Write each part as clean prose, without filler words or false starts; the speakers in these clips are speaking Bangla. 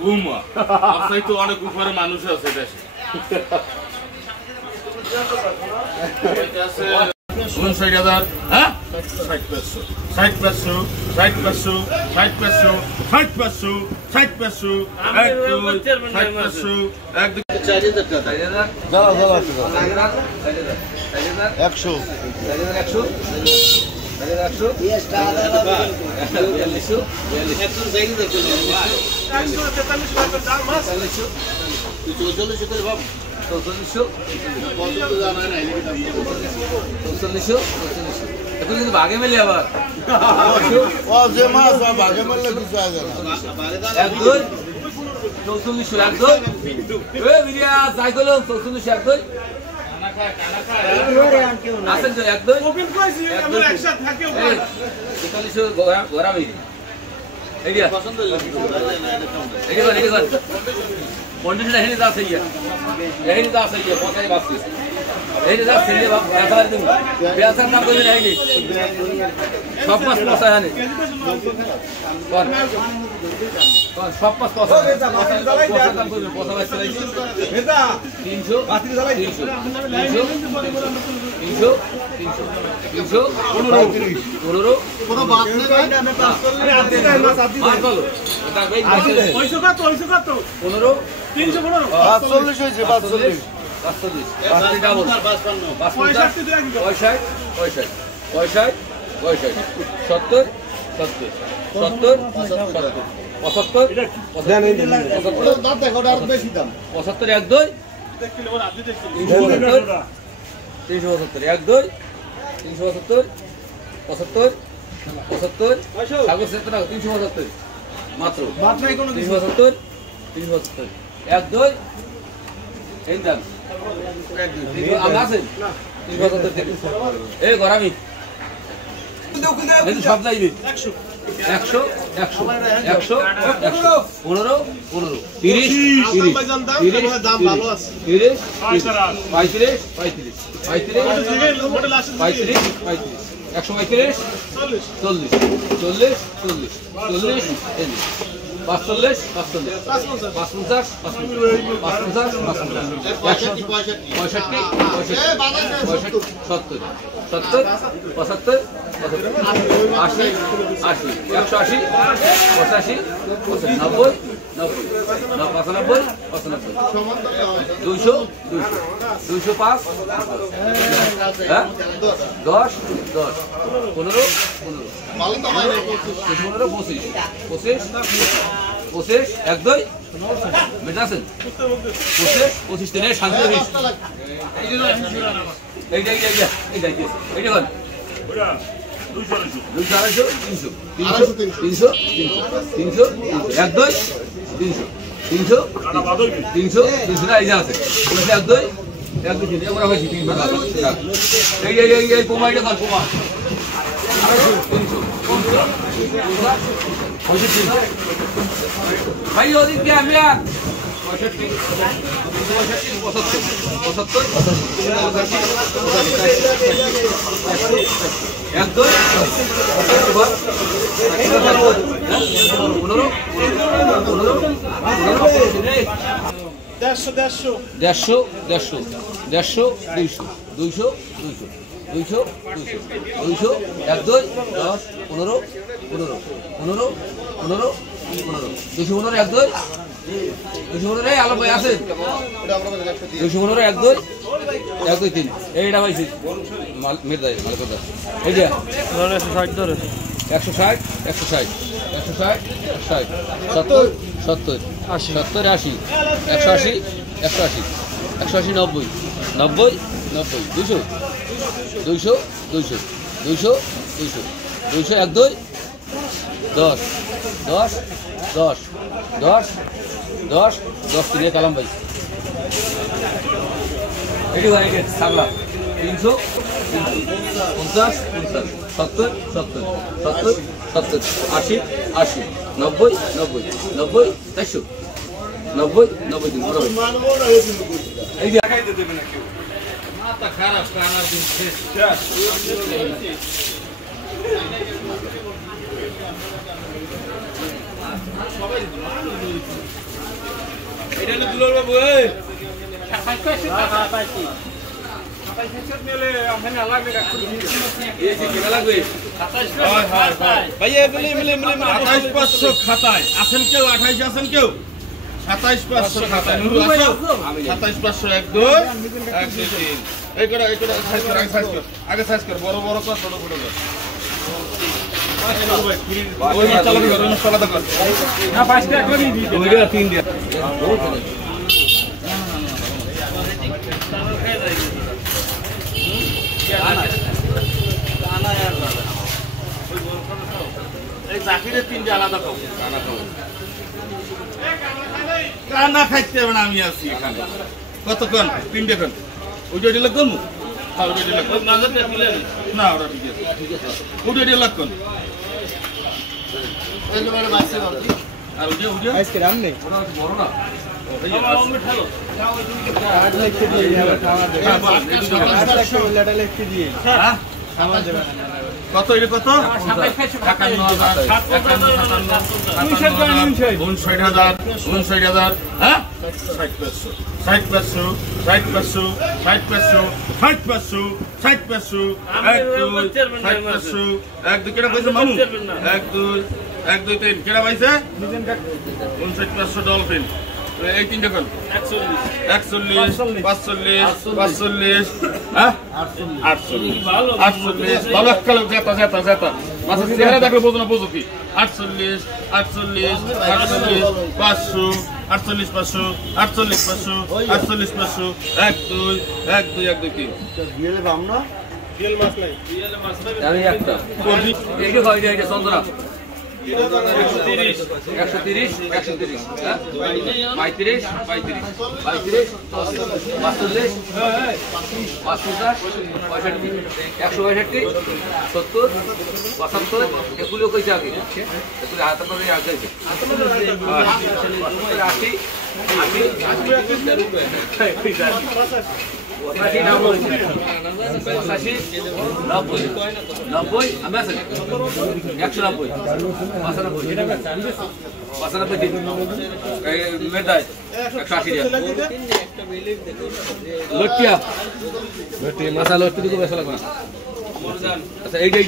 ঘুম আপনার তো অনেক উপরে মানুষ আছে দেশে। 59,000 হ্যাঁ 60,500 60,500 60,500 60,500 60,500 60,500 60,500 1 2 4000 টাকা দাও 100 ভাগে মেলে আবার ভাগে মেলে কিছু আছে সব মাছ পচায় আনে সব মাছ পচা 375 মাত্র 375 1 2 এই দাম আছেন 375 এই গরামি সব যাইবে 100 100 100 100 15 15 30 30 দাম ভালো আছে 30 35 35 35 135 40 40 40 40 45 45 50 এটা হলো দুলাল বাবু এই খাতায় আছেন কেউ 28 আছেন কেউ 27,500 খাতায় 27,500 1 2 1 2 3 এই করে আগে সাইজ কর বড় বড় কর ছোট ছোট কর ওই চালাতে কর ওই চালাতে কর না 5 টাকা করে দিই ওইটা 3 দিয়া এই জাকিরের 3টা আলাদা খাও কানা খাইতে হবে না আমি আছি এখানে কতক্ষণ 3টা খান ওইটা দিলে কোন হ্যাঁ ওইটা দিলে কোন নাজাতে দিলেন না ওরা ঠিক আছে ওইটা দিলে কোন একেবারে বাসে আর ওইটা আইসক্রিম নেই ওরা বড় না আমার অমৃত ঠালো ওই দিনকে 8 লাখ দিয়ে যাবে খাওয়া দেবে 8 লাখ টাকা লিখে দিয়ে হ্যাঁ খাওয়া দেবে কত এটা কত 57000 হ্যাঁ 60,500 এক দুই কেটা পাইছে মামু 1 2 3 কেটা পাইছে 59,500 ডলফিন এই 3টা কোন 41 45 হ্যাঁ 48 ভালো একটা লোক যেতা মাছের চেহারা দেখলে বোঝো না বোঝো কি 48 500 48,500 1 2 3 বিয়েলে বাম না বিয়েল মাছ নাই আমি একটা এইটা কই এটা চন্দ্রা 130 হ্যাঁ 35 45 70 75 এগুলো কইছে আগে এগুলো হাতে করে আগে আচ্ছা এইটা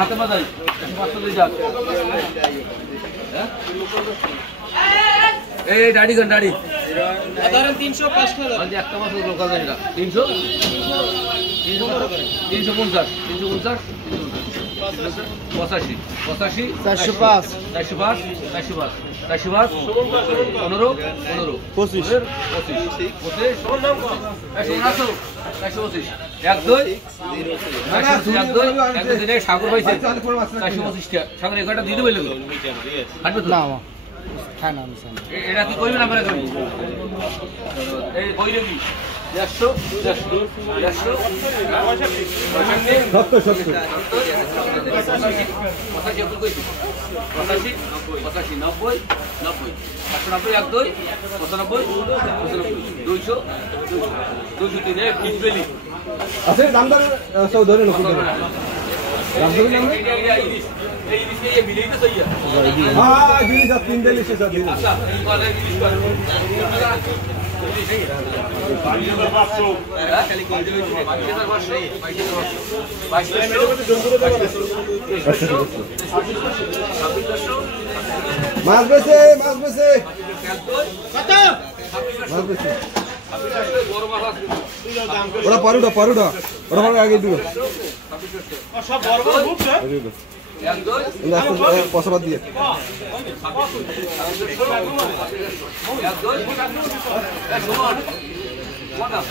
হাতে মাথায় এই দাড়ি গান দাড়ি 305 টাকা একটা মাস লোকাল 300 350 85 405 15 25 সাগর পাইছে 425 সাগর এগারটা দিয়ে দেবে এটা কি করবি না এই কইলে কি আছে দামদার চৌধুরী লোক মাছ বেছে ওরা পারুটা ওরা আগে দিল সব বড় বড় বুক পয়সা দিয়ে লাগাও